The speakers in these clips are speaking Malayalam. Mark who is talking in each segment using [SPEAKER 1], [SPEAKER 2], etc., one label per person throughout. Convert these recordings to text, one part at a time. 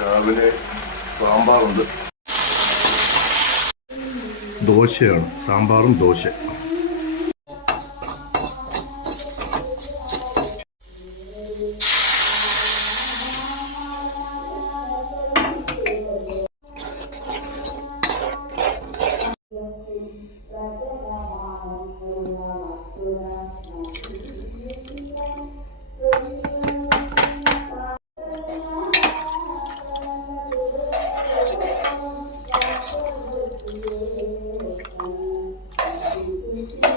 [SPEAKER 1] രാവിലെ സാമ്പാറുണ്ട്. ദോശയാണ്. സാമ്പാറും ദോശ.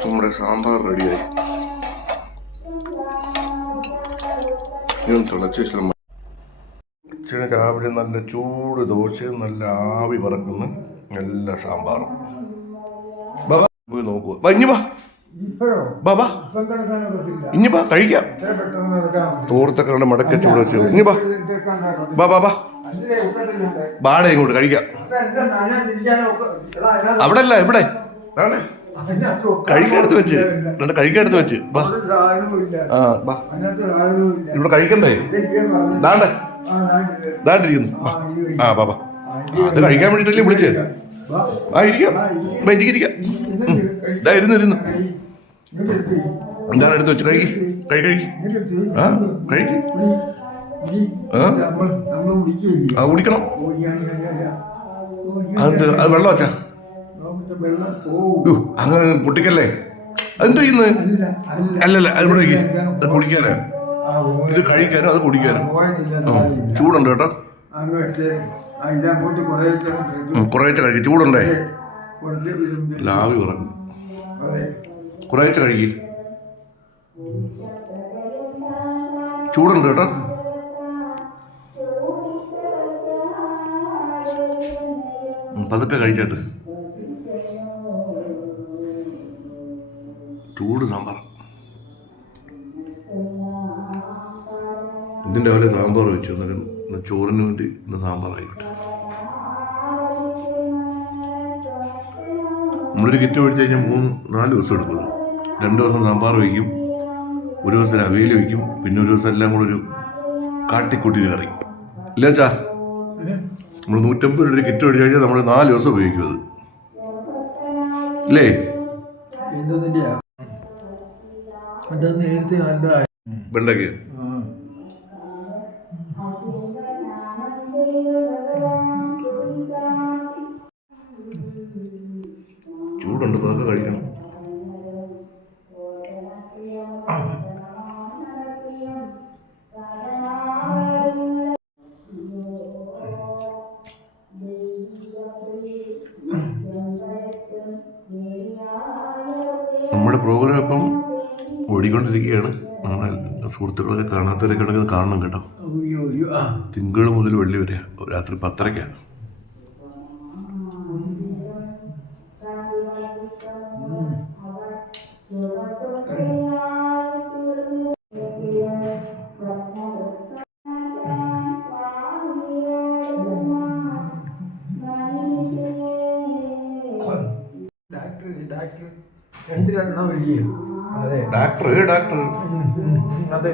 [SPEAKER 1] നമ്മുടെ സാമ്പാർ റെഡിയായി. ഇതും തിളച്ച ശേഷം ഉച്ചന് രാവിലെ നല്ല ചൂട് ദോശയും നല്ല ആവി പറക്കുന്ന നല്ല സാമ്പാറും. ബാബാ പോയി നോക്കുക ബാ ബാബാ ഇനി ബാ കഴിക്കാം.
[SPEAKER 2] ഇത്ര പെട്ടെന്ന് നടക്കാൻ പറ്റില്ല.
[SPEAKER 1] തോർത്തൊക്കെ കണ്ട് മടക്ക ചൂട് വെച്ചു ഇനി ബാ ബാ ബാ. ബാടെ ഇങ്ങോട്ട് കഴിക്കാം. അവിടെ അല്ല ഇവിടെ. കഴിക്കടുത്ത് വെച്ച്. രണ്ട് കഴിക്കടുത്ത് വെച്ച്. ബാ. ആ ഇവിടെ കഴിക്കണ്ടേ? ദാണ്ടേ. ദാണ്ടിരിക്കുന്നു.
[SPEAKER 2] ആ,
[SPEAKER 1] ബാ ബാ. അത് കഴിക്കാൻ വേണ്ടിട്ടല്ലേ വിളിച്ചേ. ആ ഇരിക്കാം. ബാ ഇരിക്കാം. ഇതാ ഇരുന്ന് ഇരുന്ന്. എന്താണ് എടുത്ത് വെച്ച്? കഴിക്ക്. കഴി കഴിക്ക്. ആ കഴിക്ക്. ആ? കുടിക്കണം. അതെന്ത് അത് വെള്ളം അച്ഛാ അങ്ങനെ പൊട്ടിക്കല്ലേ? അതെന്തോ ചെയ്യുന്നത്
[SPEAKER 2] അല്ല അല്ല.
[SPEAKER 1] അല്ലല്ല അത് ഇവിടെ അത് കുടിക്കാനാ. ഇത് കഴിക്കാനും? അത് കുടിക്കാനും? ചൂടുണ്ട് കേട്ടോ. കുറേച്ച കഴിക്കും. ചൂടുണ്ടേ? ലാവി പറക്കും കുറേച്ച കഴിക്കും. ചൂടുണ്ട് കേട്ടോ. പതുക്കെ കഴിച്ചിട്ട് ചൂട് സാമ്പാർ. ഇതിന്റെ രാവിലെ സാമ്പാർ വെച്ചു? അന്നേരം ചോറിന് വേണ്ടി ഇന്ന് സാമ്പാർ ആയിക്കോട്ടെ നമ്മളൊരു കിറ്റ് മേടിച്ച് കഴിഞ്ഞാൽ മൂന്ന് നാല് ദിവസം എടുക്കും. രണ്ട് ദിവസം സാമ്പാർ വയ്ക്കും ഒരു ദിവസം അവയിൽ വയ്ക്കും പിന്നെ ഒരു ദിവസം എല്ലാം കൂടെ ഒരു കാട്ടിക്കൂട്ടി കറി. ഇല്ല ചാ? നമ്മൾ നൂറ്റമ്പത് രൂപ കിറ്റ് മേടിച്ചു കഴിഞ്ഞാൽ നമ്മൾ നാല് ദിവസം
[SPEAKER 2] ഉപയോഗിക്കുന്നത് അല്ലേ.
[SPEAKER 1] വെണ്ടയ്ക്ക്. ചൂടുണ്ട് അതൊക്കെ കഴിക്കണം നമ്മുടെ പ്രോഗ്രാം ഇപ്പം ഓടിക്കൊണ്ടിരിക്കുകയാണ്. നമ്മുടെ സുഹൃത്തുക്കളൊക്കെ കാണാത്തവരൊക്കെ ഉണ്ടെങ്കിൽ കാണണം കേട്ടോ. തിങ്കൾ മുതൽ വെള്ളി വരെ രാത്രി പത്തരയ്ക്കാണ്
[SPEAKER 2] രണ്ട് രണ്ടെണ്ണം വലിയ? അതെ.
[SPEAKER 1] Doctor doctor.
[SPEAKER 2] അതെ.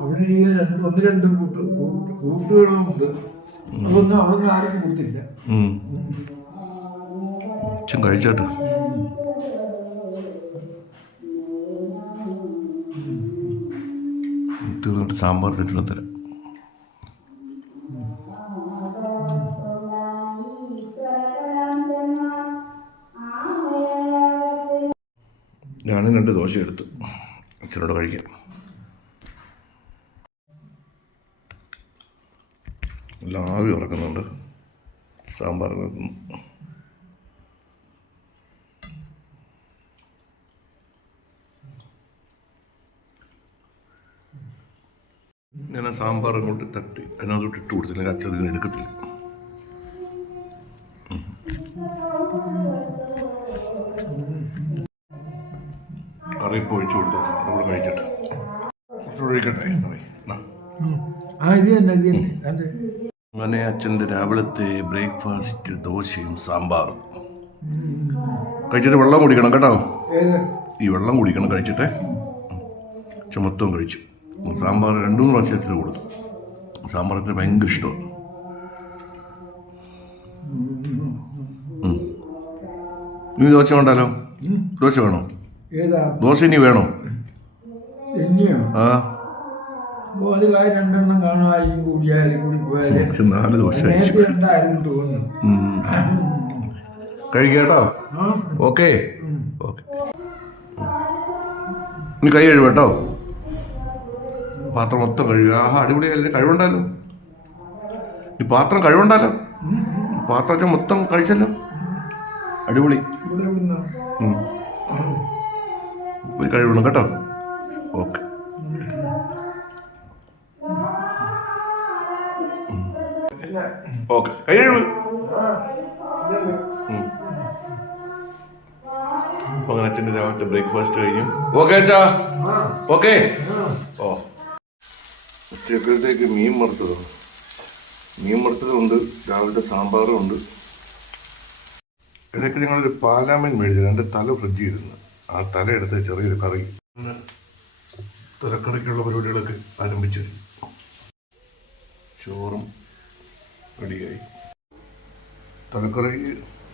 [SPEAKER 2] അവിടെ ഒന്ന് രണ്ട് കൂട്ട് കൂട്ട്- കൂട്ടുകളും ഉണ്ട്. അതൊന്നും അവിടെ നിന്ന് ആർക്കും
[SPEAKER 1] കൂട്ടില്ല കഴിച്ചാട്ട്. തീർന്നിട്ട് സാമ്പാർ ഇട്ടിട്ട് തരാം. ഞാനും രണ്ട് ദോശ എടുത്തു. അച്ഛനോട് കഴിക്കാം. എല്ലാം ഉറക്കുന്നുണ്ട്. സാമ്പാർ നിൽക്കുന്നു സാമ്പാർ അങ്ങോട്ട് തട്ടി. അതിനകത്തോട്ട് ഇട്ട് കൊടുത്തില്ല അച്ഛൻ ഇതിന് എടുക്കത്തില്ല. ഉം. കറി ഇപ്പോൾ ഒഴിച്ചു കൊടുത്തു. നമ്മൾ കഴിക്കട്ടെ. ഒഴിക്കട്ടെ? കറി. അങ്ങനെ അച്ഛന്റെ രാവിലത്തെ ബ്രേക്ക്ഫാസ്റ്റ് ദോശയും സാമ്പാറും. കഴിച്ചിട്ട് വെള്ളം കുടിക്കണം കേട്ടോ. ഈ വെള്ളം കുടിക്കണം കഴിച്ചിട്ട്. മൊത്തം കഴിച്ചു. സാമ്പാർ രണ്ടു മൂന്ന് പ്രാവശ്യത്തിൽ കൊടുത്തു. സാമ്പാറത്തിന് ഭയങ്കര ഇഷ്ടമാണ്. ഇനി ദോശ വേണ്ടാലോ ദോശ വേണോ? ദോശ ഇനി വേണോ? ആ. നാല് ദോശ. കഴിക്കാട്ടോ? ഓക്കേ. ഓക്കെ. ഇനി കൈ കഴിവ് കേട്ടോ. പാത്രം മൊത്തം കഴുകുക ആഹാ അടിപൊളിയല്ലേ കഴിവുണ്ടല്ലോ. ഈ പാത്രം കഴിവുണ്ടല്ലോ. പാത്രം മൊത്തം കഴിച്ചല്ലോ. അടിപൊളി. പോയി കഴിവണം കേട്ടോ. ഓക്കെ. ഓക്കെ. ബ്രേക്ക്ഫാസ്റ്റ് കഴിഞ്ഞു. Okay okay. ഓ ഉച്ചക്കലത്തേക്ക് മീൻ വറുത്തതാണ് മീൻ വറുത്തതുണ്ട് രാവിലത്തെ സാമ്പാറും ഉണ്ട് ഇടയ്ക്ക് ഞങ്ങളൊരു പാലാമൻ മേടിച്ചത് എന്റെ തല ഫ്രിഡ്ജിൽ ഇരുന്ന് ആ തല എടുത്ത് ചെറിയൊരു കറി. തലക്കറിക്കുള്ള പരിപാടികളൊക്കെ ആരംഭിച്ചു. ചോറും റെഡിയായി. തലക്കറി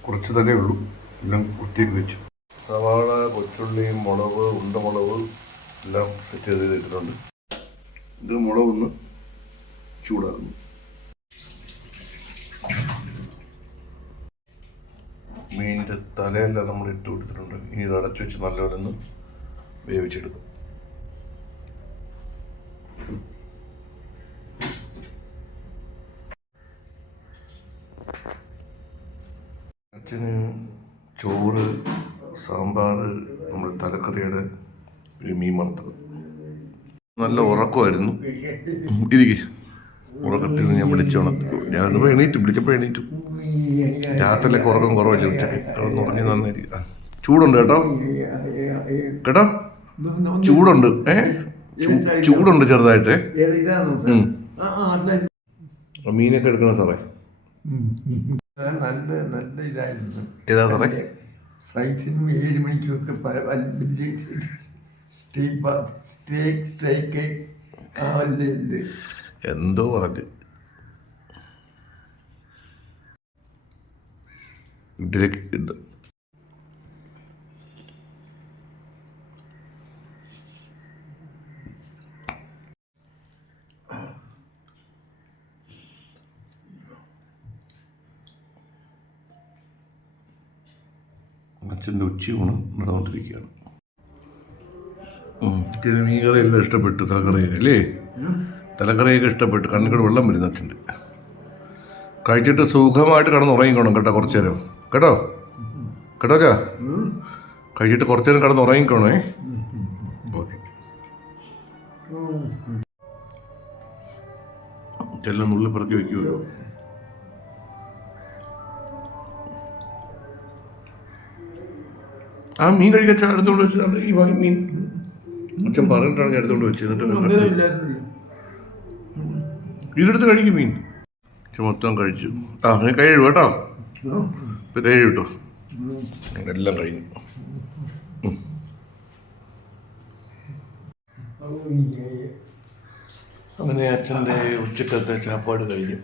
[SPEAKER 1] കുറച്ച് തലേ ഉള്ളൂ. എല്ലാം വൃത്തിയാക്കി വെച്ചു. സവാള കൊച്ചുള്ളിയും മുളക് ഉണ്ടമുളക് എല്ലാം സെറ്റ് ചെയ്ത് വെച്ചിട്ടുണ്ട്. ഇത് മുളകൊന്ന് ചൂടാകുന്നു മീനിന്റെ തലയെല്ലാം നമ്മൾ ഇട്ട് കൊടുത്തിട്ടുണ്ട്. ഇനി ഇത് അടച്ചു വെച്ച് നല്ലപോലെ ഒന്ന് വേവിച്ചെടുക്കും. അച്ഛന് ചോറ് സാമ്പാർ നമ്മുടെ തലക്കറിയുടെ ഒരു മീൻ വറുത്തത്. നല്ല ഉറക്കമായിരുന്നു. ഇരിക്കെ. ഉറക്കത്തിൽ നിന്ന് ഞാൻ വിളിച്ചോണത്ത് ഞാൻ ഇന്നിപ്പോൾ എണീറ്റു. വിളിച്ചപ്പോൾ എണീറ്റു. രാത്രിയിലൊക്കെ ഉറക്കം കുറവല്ലേ ഉച്ചയ്ക്ക് കിടന്ന് ഉറങ്ങി നന്നായിരിക്കും ചൂടുണ്ട് കേട്ടോ. കേട്ടോ? ചൂടുണ്ട്. ഏ? ചൂടുണ്ട് ചെറുതായിട്ട്. മീനൊക്കെ എടുക്കണം സാറേ?
[SPEAKER 2] നല്ല നല്ല ഇതായിരുന്നു.
[SPEAKER 1] ഏതാ സാറേ?
[SPEAKER 2] സൈസിനും ഏഴ് മണിക്കൊക്കെ വലിയ
[SPEAKER 1] എന്തോ പറഞ്ഞു. അച്ഛന്റെ ഉച്ചയൂണ് നടന്നുകൊണ്ടിരിക്കുകയാണ്. ഇച്ചിരി ഇഷ്ടപ്പെട്ടു തലക്കറിയൊക്കെ അല്ലേ? തലക്കറിയൊക്കെ ഇഷ്ടപ്പെട്ടു. കണ്ണുകൾ വെള്ളം വരുന്നു അച്ഛന്റെ കഴിച്ചിട്ട് സുഖമായിട്ട് കിടന്നുറങ്ങിക്കോണം കേട്ടോ കുറച്ചു നേരം കേട്ടോ കേട്ടോ ചാ കഴിച്ചിട്ട് കുറച്ച് നേരം കിടന്നുറങ്ങിക്കോണേ ഓക്കെ. ചെല്ലം നുള്ളി പറക്കി വയ്ക്കുമല്ലോ ആ മീൻ കഴിക്കാൻ എടുത്തോണ്ട് വെച്ചതാണ് ഈ മീൻ. അച്ഛൻ പറഞ്ഞിട്ടാണ് ഞാൻ എടുത്തോണ്ട് വെച്ചത്. എന്നിട്ട് ഇതെടുത്ത് കഴിക്കും മീൻ. അച്ഛൻ മൊത്തം കഴിച്ചു. ആ നീ കൈ കഴുകും കേട്ടോ. ഇപ്പം കൈ കഴുകട്ടോ എല്ലാം കഴിഞ്ഞു. അങ്ങനെ അച്ഛന്റെ ഉച്ചക്കത്തെ ചാപ്പാട് കഴിഞ്ഞു.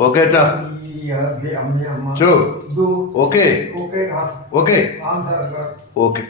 [SPEAKER 1] ഓക്കെ അച്ഛാ. ചോ. ഓക്കെ.
[SPEAKER 2] Okay
[SPEAKER 1] okay.